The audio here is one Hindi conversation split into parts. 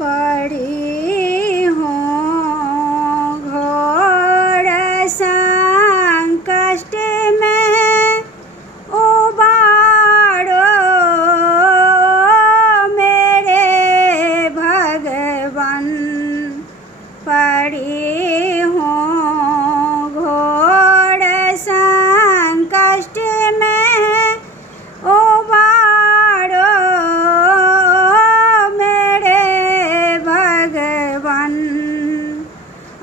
पड़ी हूँ घोर संकट में, उबारो मेरे भगवन। पड़ी हूँ घोर संकट में, उबारो मेरे भगवन।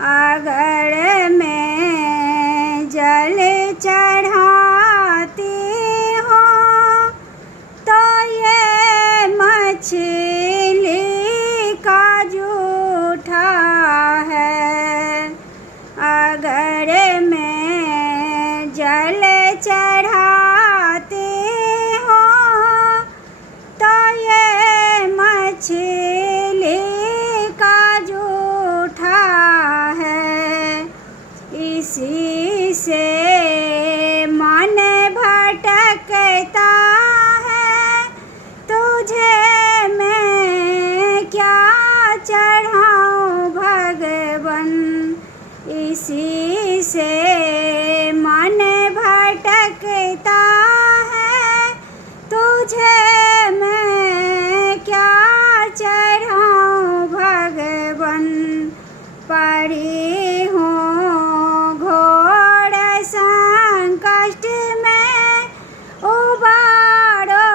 अगर मैं जल चढ़ाती हूँ तो ये मछली का जूठा है। अगर मैं जल चढ़ाती हूँ तो ये मछली का जूठा है। इसी से मन भटकता है, तुझे मैं क्या चढ़ाऊँ भगवन। इसी से मन भटकता है, तुझे मैं क्या चढ़ाऊँ भगवन। पड़ी हूँ घोर संकट में, उबारो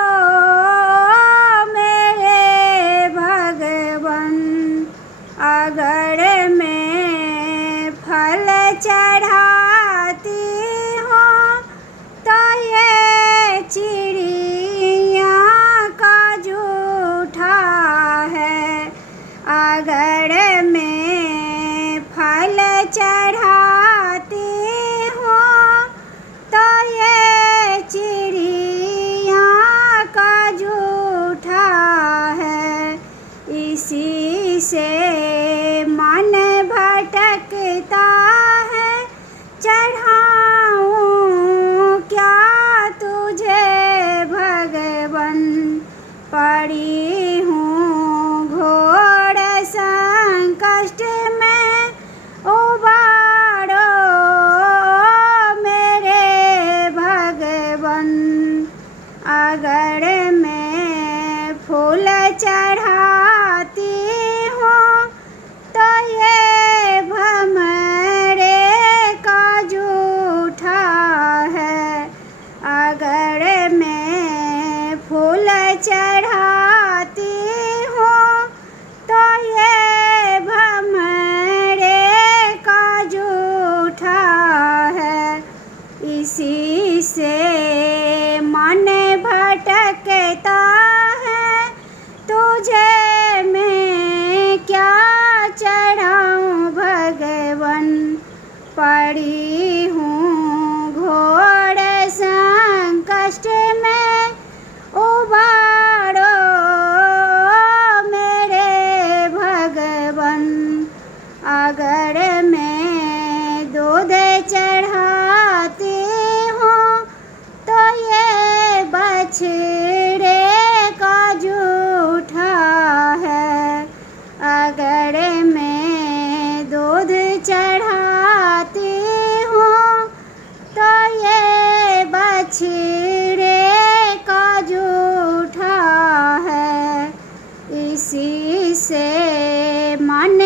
मेरे भगवन। अगर मैं फल चढ़ाती हूँ तो ये चिड़िया का जूठा है। अगर मैं फल चढ़ाती हूँ तो ये चिड़िया का जूठा है। इसी से मन भटकता है, चढ़ाऊँ क्या तुझे भगवन। पड़ी हूँ घोर संकट में, उबारो मेरे भगवन। अगर मैं फूल चढ़ाती हूँ तो ये भमरे का जूठा है। अगर मैं फूल चढ़ाती हूँ तो ये भमरे का जूठा है। इसी से मन भटकता है, तुझे मैं क्या चढ़ाऊँ भगवन। पड़ी हूँ घोर संकट में, उबारो मेरे भगवन। अगर मैं दूध चढ़ाती हूँ तो ये बछड़े का जूठा है। अगर मैं दूध चढ़ाती हूँ तो ये बछड़े का जूठा है। इसी से मन